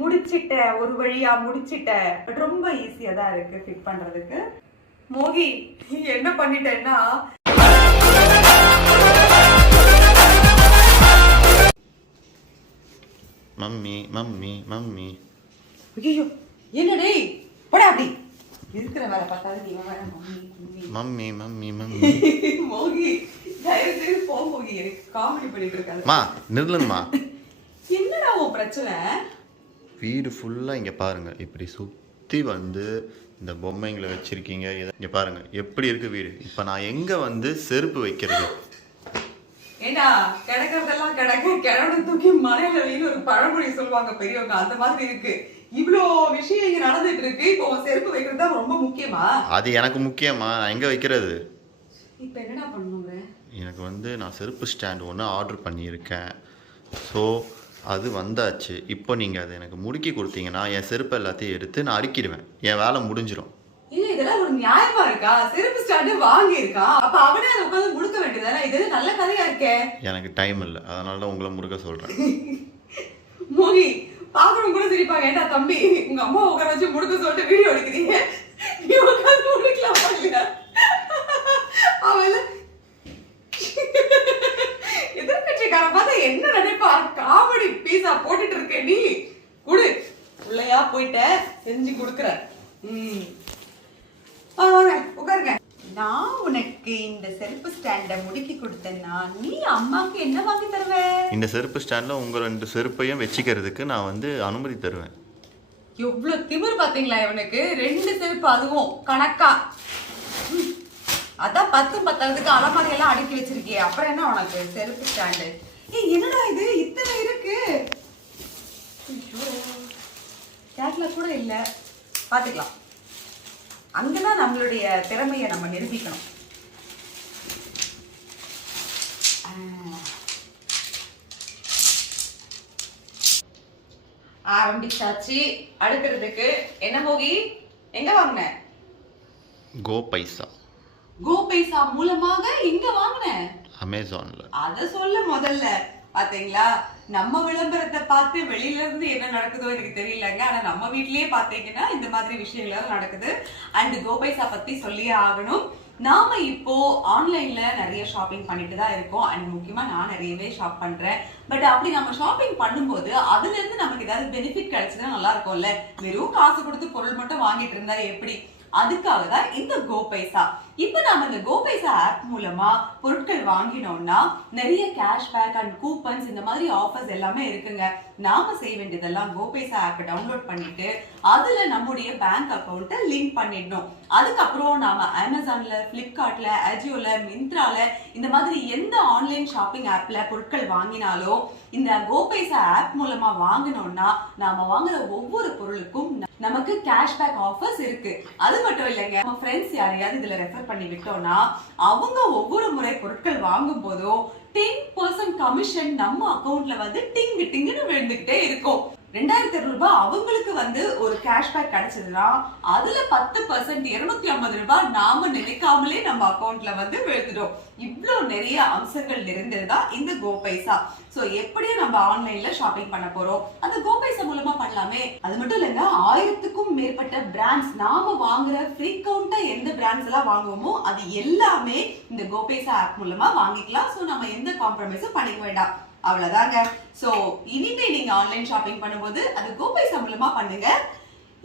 முடிச்சிட்டேன், ஒரு வழியா முடிச்சிட்டேன். பட் ரொம்ப ஈஸியா தான் இருக்கு ஃபிட் பண்றதுக்கு. மோகி என்ன பண்ணிட்டேன்னா மம்மி மம்மி மம்மி. ஐயோ என்ன டேய் போடா அப்படி இருக்கிற வேலை பார்த்தாது நீ வேற மம்மி மம்மி மம்மி. மோகி தயவு செய்து போ மோகி, எனக்கு காமெடி பண்ணிட்டு இருக்காது. மா நில்லுங்கம்மா. என்னடா உன் பிரச்சனை? வீடு ஃபுல்லாக இங்கே பாருங்க, இப்படி சுற்றி வந்து இந்த பொம்மைங்களை வச்சிருக்கீங்க. இங்கே பாருங்க எப்படி இருக்கு வீடு. இப்போ நான் எங்கே வந்து செருப்பு வைக்கிறது? ஏண்டா கிடக்கிறதெல்லாம் கிழவனை தூக்கி மலையில வீடு ஒரு பழமொழி சொல்லுவாங்க பெரியவங்க, அந்த மாதிரி இருக்கு. இவ்வளோ விஷயம் இங்க நடந்துட்டு இருக்கு. இப்போ உன் செருப்பு வைக்கிறது தான் ரொம்ப முக்கியமா? அது எனக்கு முக்கியமா, நான் எங்கே வைக்கிறது? இப்போ என்னடா பண்ணுங்க? எனக்கு வந்து நான் செருப்பு ஸ்டாண்ட் ஒன்று ஆர்டர் பண்ணியிருக்கேன். ஸோ அது வந்தாச்சு. இப்போ நீங்கள் அதை எனக்கு முடுக்கி கொடுத்தீங்கன்னா என் செருப்பு எல்லாத்தையும் எடுத்து நான் அடுக்கிடுவேன், என் வேலை முடிஞ்சிடும். இல்ல இதெல்லாம் ஒரு நியாயமா இருக்கா? செருப்பு ஸ்டாண்டு வாங்கி இருக்கான், அப்ப அவனே அதை உட்காந்து முடுக்க வேண்டியதானே? இது நல்ல கதையா இருக்கே. எனக்கு டைம் இல்லை, அதனால தான் உங்களை முடுக்க சொல்கிறேன். மோகி பாக்குறவங்க கூட சிரிப்பாங்க, ஏண்டா தம்பி உங்க அம்மா உட்கார வச்சு முடுக்க சொல்லிட்டு வீடியோ எடுக்கிறீங்க, நீ உட்காந்து முடுக்கலாமா இல்லையா? அவன் எதிர்கட்சிக்காரன் பார்த்தா என்ன நினைப்பா? காமெடி பீஸா போட்டுட்டு இருக்க நீ. குடு உள்ளயா போயிட்ட செஞ்சு கொடுக்குற. உட்காருங்க. நான் உனக்கு இந்த செருப்பு ஸ்டாண்ட முடுக்கி கொடுத்தேன்னா நீ அம்மாக்கு என்ன வாங்கி தருவ? இந்த செருப்பு ஸ்டாண்டில் உங்கள் 2 செருப்பையும் வச்சுக்கிறதுக்கு நான் வந்து அனுமதி தருவேன். எவ்வளவு திமிர் பாத்தீங்களா இவனுக்கு? 2 செருப்பு, அதுவும் கணக்கா. அதான் 10 பத்தாவதுக்கு அலமாரி எல்லாம் அடுக்கி வச்சிருக்கியே, அப்புறம் என்ன உனக்கு செருப்பு ஸ்டாண்டு? என்னடா இது இத்தனை இருக்கு? கேட்லாக் கூட இல்ல. பாத்துக்கலாம், அங்கதான் நம்மளுடைய திறமையை நம்ம நிரூபிக்கணும். ஆரம்பிச்சாச்சு அடுக்கிறதுக்கு. என்ன மோகி எங்க வாங்கின? கோ பைசா. கோ பைசா மூலமாக இங்க வாங்கின? அமேசான்ல. அத சொல்ல முதல்ல. பாத்தீங்களா, நம்ம விளம்பரத்தை பார்த்து வெளியில இருந்து என்ன நடக்குதோ எனக்கு தெரியலங்க, ஆனா நம்ம வீட்லயே பாத்தீங்கன்னா இந்த மாதிரி விஷயங்கள் நடக்குது. அண்ட் கோ பைசா பத்தி சொல்லியே ஆகணும். நாம இப்போ ஆன்லைன்ல நிறைய ஷாப்பிங் பண்ணிட்டு தான் இருக்கோம். அண்ட் முக்கியமா நான் நிறையவே ஷாப் பண்றேன். பட் அப்படி நம்ம ஷாப்பிங் பண்ணும்போது அதுல இருந்து நமக்கு ஏதாவது பெனிஃபிட் கிடைச்சதுன்னா நல்லா இருக்கும்ல. வெறும் காசு கொடுத்து பொருள் மட்டும் வாங்கிட்டு இருந்தா எப்படி? அதுக்காக தான் இந்த கோ பைசா. இப்ப நாம இந்த கோ பைசா ஆப் மூலமா பொருட்கள் வாங்கினோம்னா நிறைய கேஷ்பேக் அண்ட் கூப்பன்ஸ் இந்த மாதிரி ஆஃபர்ஸ் எல்லாமே இருக்குங்க. நாம செய்ய வேண்டியதெல்லாம் கோ பைசா ஆப் டவுன்லோட் பண்ணிட்டு அதுல நம்முடைய பேங்க் அக்கௌண்ட்டை லிங்க் பண்ணிடணும். அதுக்கப்புறம் நாம அமேசான்ல, பிளிப்கார்ட்ல, அஜியோல, மிந்த்ரால இந்த மாதிரி எந்த ஆன்லைன் ஷாப்பிங் ஆப்ல பொருட்கள் வாங்கினாலும் இந்த கோ பைசா ஆப் மூலமா வாங்கினோம்னா நாம வாங்குற ஒவ்வொரு பொருளுக்கும் நமக்கு கேஷ்பேக் ஆஃபர்ஸ் இருக்கு. அது மட்டும் இல்லைங்க, நம்ம ஃப்ரெண்ட்ஸ் யாரையாவது இதுல ரெஃபர் பண்ணி விட்டோம்னா அவங்க ஒவ்வொரு முறை பொருட்கள் வாங்கும் போதும் 10% கமிஷன் நம்ம அக்கௌண்ட்ல வந்து டிங்கு டிங்குன்னு விழுந்துகிட்டே இருக்கும். 2200 ரூபாய் அவங்களுக்கு வந்து ஒரு கேஷ்பேக் கிடைச்சதுன்னா அதுல 10% 250 ரூபாய் நாம நினைக்காமலே நம்ம அக்கௌண்ட்ல வந்து விழுந்துடும். இவ்வளவு நிறைய அம்சங்கள் நிறைந்ததுதா இந்த கோ பைசா. சோ எப்படியும் நம்ம ஆன்லைன்ல ஷாப்பிங் பண்ண போறோம், அந்த கோ பைசா மூலமா பண்ணலாமே. அது மட்டும் இல்லைங்க, 1000க்கும் மேற்பட்ட பிராண்ட்ஸ் நாம வாங்குற ஃப்ரீக்வெண்டா எந்த பிராண்ட்ஸ் எல்லாம் வாங்குவோமோ அது எல்லாமே இந்த கோ பைசா ஆப் மூலமா வாங்கிக்கலாம். சோ நம்ம எந்த காம்ப்ரமைஸும் பண்ணிக்க வேண்டாம். அவ்வளவுதாங்க. சோ இனிமே நீங்க ஆன்லைன் ஷாப்பிங் பண்ணும்போது அது கோ பைசா மூலமா பண்ணுங்க.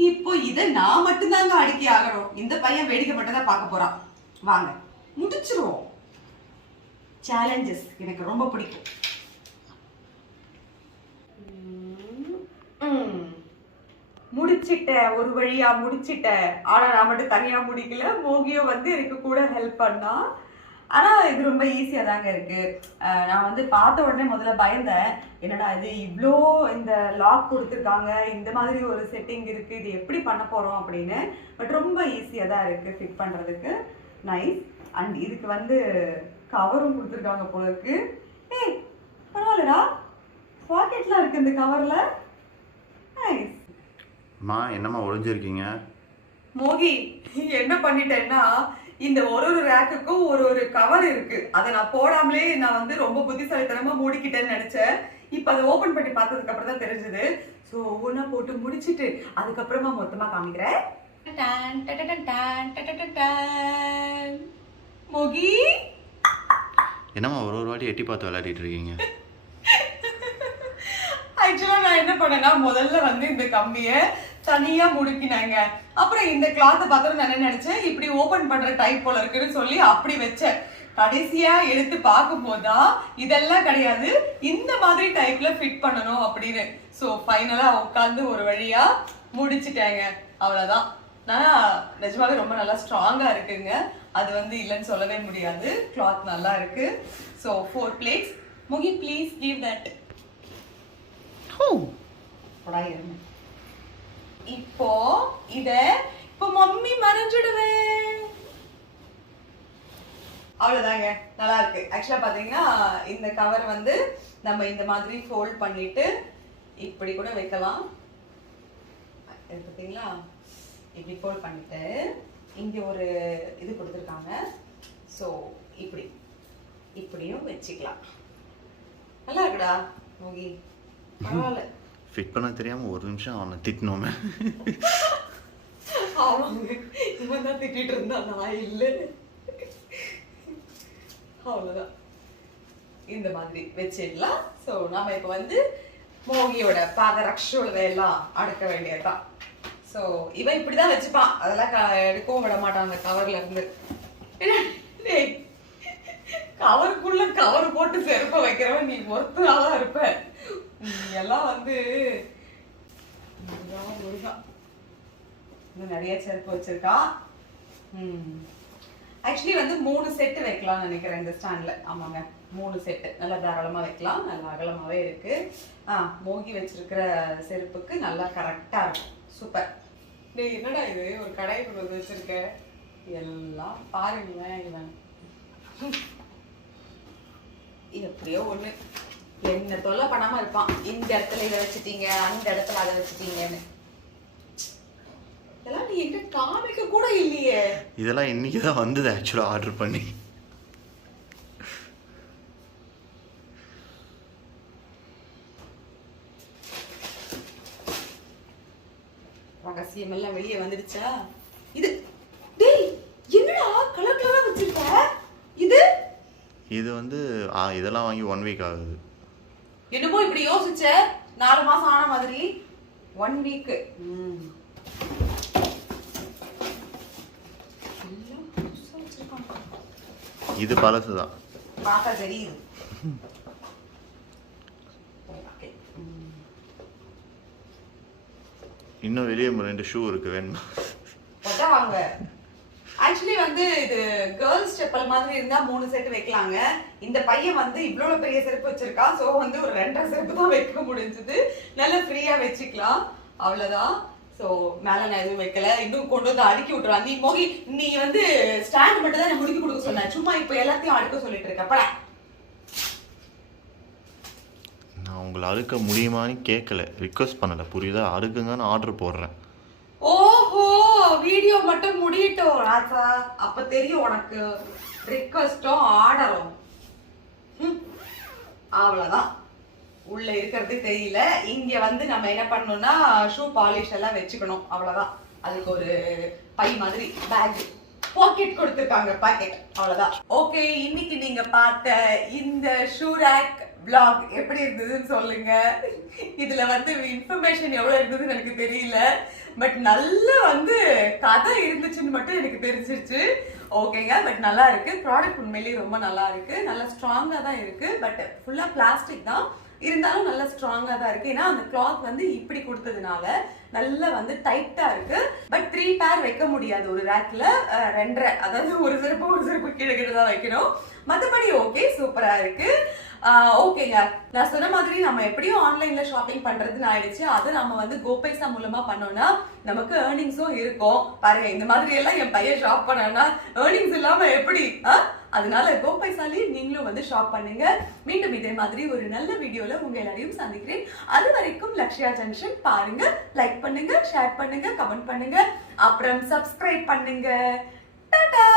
இப்போ இத நான் மட்டும்தாங்க அடுக்கி ஆகணும். இந்த பையன் வேடிக்கை மட்டும் தான் பார்க்க போறான். வாங்க முடிச்சிருவோம். சேலஞ்சஸ் எனக்கு ரொம்ப பிடிக்கும். முடிச்சிட்டேன், ஒரு வழியா முடிச்சிட்டேன். ஆனா நான் மட்டும் தனியா முடிக்கல, மோகியும் வந்து எனக்கு கூட ஹெல்ப் பண்ணா. ஆனா இது ரொம்ப ஈஸியா தாங்க இருக்கு. நான் வந்து பார்த்த உடனே முதல்ல பயந்தேன், என்னடா இது இவ்வளோ இந்த லாக் கொடுத்துருக்காங்க, இந்த மாதிரி ஒரு செட்டிங் இருக்கு, இது எப்படி பண்ண போறோம் அப்படின்னு. பட் ரொம்ப ஈஸியா தான் இருக்கு ஃபிட் பண்றதுக்கு. நைஸ். அண்ட் இதுக்கு வந்து கவரும் கொடுத்துருக்காங்க போல இருக்கு. ஏய் பரவாயில்லடா, பாக்கெட்லாம் இருக்கு இந்த கவர்ல. நைஸ். அம்மா என்னம்மா ஒளிஞ்சிருக்கீங்க? மோகி என்ன பண்ணிட்டேன்னா இந்த ஒரு ரேக்குக்கும் ஒரு கவர் இருக்கு. அதை நான் போடாமலே நான் வந்து ரொம்ப புத்திசாலித்தனமா மூடிக்கிட்டேன்னு நினைச்சேன். இப்ப அதை ஓபன் பண்ணி பார்த்ததுக்கு அப்புறம் தான் தெரிஞ்சது. ஸோ ஒவ்வொன்றா போட்டு முடிச்சிட்டு அதுக்கப்புறமா மொத்தமா காமிக்கிறேன். மோகி என்னம்மா ஒரு வாட்டி எட்டி பார்த்து விளையாடிட்டு இருக்கீங்க? ஆக்சுவலா நான் என்ன பண்ணேன்னா முதல்ல வந்து இந்த கம்பியை தனியா முடுக்கினாங்க. அப்புறம் இந்த கிளாத்தை பார்த்தோம் நான் என்ன நினைச்சேன், இப்படி ஓபன் பண்ற டைப் போல இருக்குன்னு சொல்லி அப்படி வச்சேன். கடைசியா எடுத்து பார்க்கும் போதுதான் இதெல்லாம் கிடையாது, இந்த மாதிரி டைப்ல ஃபிட் பண்ணணும் அப்படின்னு. ஸோ ஃபைனலா உட்காந்து ஒரு வழியா முடிச்சிட்டாங்க. அவ்வளவுதான். நான் நிஜமாவே ரொம்ப நல்லா ஸ்ட்ராங்கா இருக்குங்க. அது வந்து இல்லைன்னு சொல்லவே முடியாது. கிளாத் நல்லா இருக்கு. So 4 plates. Mukhi please give that. இப்போ இப்போ மம்மி மறைஞ்சிடுவேன். அவ்வளவுதாங்க, நல்லா இருக்கு. ஆக்சுவலா பாத்தீங்கன்னா இந்த கவர் வந்து நம்ம இந்த மாதிரி ஃபோல்ட் பண்ணிட்டு இப்படி கூட வைக்கலாம். பாத்தீங்களா, இப்படி ஃபோல்ட் பண்ணிட்டு இங்க ஒரு இது கொடுத்துருக்காங்க. ஸோ இப்படியும் வச்சுக்கலாம். நல்லா இருக்குடா மோகி, பரவாயில்ல. ஃபிட் பண்ண தெரியாம ஒரு நிமிஷம் அவனை திட்டினோமே. ஆமாங்க, இவன் தான் திட்டிட்டு இருந்தா, நான் இல்லை. அவ்வளவுதான், இந்த மாதிரி வச்சிடலாம். ஸோ நாம இப்ப வந்து மோகியோட பாதரக்ஷோட எல்லாம் அடுக்க வேண்டியதுதான். ஸோ இவன் இப்படிதான் வச்சுப்பான், அதெல்லாம் எடுக்கவும் விட மாட்டான் அந்த கவர்ல இருந்து. கவருக்குள்ள கவர் போட்டு செருப்ப வைக்கிறவன் நீ ஒருத்தராதான் இருப்ப. எல்லாம் வந்து நிறைய செருப்பு வச்சிருக்கா. ஆக்சுவலி வந்து 3 செட்டு வைக்கலாம்னு நினைக்கிறேன் இந்த ஸ்டாண்ட்ல. ஆமாங்க, 3 செட்டு நல்லா தாராளமா வைக்கலாம். நல்லா அகலமாவே இருக்கு. மோகி வச்சிருக்கிற செருப்புக்கு நல்லா கரெக்டா இருக்கும். சூப்பர். டேய் என்னடா இது, ஒரு கடாய் கொண்டு வச்சிருக்க, எல்லாம் பாருங்களேன். இவன் எப்படியோ ஒண்ணு என்ன தொல்லை பண்ணாம இருப்பான். இந்த இடத்துல இதை வச்சுட்டீங்க, அந்த இடத்துல அதை வச்சுட்டீங்கன்னு. இதெல்லாம் நீ எங்க காமிக்க கூட இல்லையே. இதெல்லாம் இன்னைக்குதான் வந்தது ஆக்சுவலா ஆர்டர் பண்ணி. ரகசியம் எல்லாம் வெளியே வந்துடுச்சா? இது டேய் என்னடா கலர் கலரா வச்சிருக்க? இது வந்து இதெல்லாம் வாங்கி 1 வீக் ஆகுது. என்னமோ இப்படி யோசிச்ச 4 மாசம் ஆன மாதிரி. 1 வீக். இது பழசுதான், பார்த்தா தெரியுது. இன்னும் வெளியே 2 ஷூ இருக்கு, வேணுமா? வாங்க. ஆக்சுவலி வந்து இது கேர்ள்ஸ் செப்பல் மாதிரி இருந்தா 3 செட் வைக்கலாங்க. இந்த பையன் வந்து இவ்வளவு பெரிய செருப்பு வச்சிருக்கா. சோ வந்து ஒரு 2 செருப்பு தான் வைக்க முடிஞ்சது. நல்லா ஃப்ரீயா வச்சுக்கலாம். அவ்வளவுதான். சோ மேல நான் எதுவும் வைக்கல. இன்னும் கொண்டு வந்து அடுக்கி விட்டுறான். நீ மோகி, நீ வந்து ஸ்டாண்ட் மட்டும் தான் முடிக்கி கொடுக்க சொன்ன, சும்மா இப்ப எல்லாத்தையும் அடுக்க சொல்லிட்டு இருக்க. பட நான் உங்களை அறுக்க முடியுமான்னு கேட்கல, ரிக்வெஸ்ட் பண்ணல, புரியுதா? அறுக்குங்கன்னு ஆர்டர் போடுறேன். ஓஹோ, வீடியோ மட்டும் முடியட்டும் ராசா, அப்ப தெரியும் உனக்கு ரிக்வெஸ்டும் ஆர்டரும். அவ்வளவுதான், உள்ள இருக்கிறது தெரியல. இங்க வந்து நம்ம என்ன பண்ணணும்னா ஷூ பாலிஷ் எல்லாம் வச்சுக்கணும். அவ்வளவுதான். அதுக்கு ஒரு பை மாதிரி பேக் பாக்கெட் கொடுத்துருக்காங்க, பாக்கெட். அவ்வளவுதான். ஓகே, இன்னைக்கு நீங்க பார்த்த இந்த ஷூ ரேக் vlog எப்படி இருந்ததுன்னு சொல்லுங்க. இதுல வந்து இன்ஃபர்மேஷன் எவ்வளவு இருந்ததுன்னு எனக்கு தெரியல, பட் நல்ல வந்து கதை இருந்துச்சுன்னு மட்டும் எனக்கு தெரிஞ்சிருச்சு. ஓகேங்க, பட் நல்லா இருக்கு. ப்ராடக்ட் உண்மையிலேயே ரொம்ப நல்லா இருக்கு. நல்லா ஸ்ட்ராங்கா தான் இருக்கு. பட் ஃபுல்லா பிளாஸ்டிக் தான் இருந்தாலும் நல்லா ஸ்ட்ராங்கா தான் இருக்கு. ஏன்னா அந்த கிளாத் வந்து இப்படி கொடுத்ததுனால நல்லா வந்து டைட்டா இருக்கு. பட் 3 பேர் வைக்க முடியாது ஒரு ரேக்ல. 2, அதாவது ஒரு செருப்பு கீழே கீழே தான் வைக்கணும். மற்றபடி ஓகே, சூப்பரா இருக்கு. ஓகேங்க, நான் சொன்ன மாதிரி நம்ம எப்படியும் ஆன்லைன்ல ஷாப்பிங் பண்றதுன்னு ஆயிடுச்சு. அது நம்ம வந்து கோபைசா மூலமா பண்ணோம்னா நமக்கு ஏர்னிங்ஸும் இருக்கும். பாருங்க, இந்த மாதிரி எல்லாம் என் பையன் ஷாப் பண்ணா ஏர்னிங்ஸ் இல்லாம எப்படி? அதனால கோபைசாலே நீங்களும் வந்து ஷாப் பண்ணுங்க. மீண்டும் இதே மாதிரி ஒரு நல்ல வீடியோல உங்க எல்லாரையும் சந்திக்கிறேன். அது வரைக்கும் லக்ஷ்யா ஜங்ஷன் பாருங்க, லைக் பண்ணுங்க, ஷேர் பண்ணுங்க, கமெண்ட் பண்ணுங்க, அப்புறம் சப்ஸ்கிரைப் பண்ணுங்க. டாடா.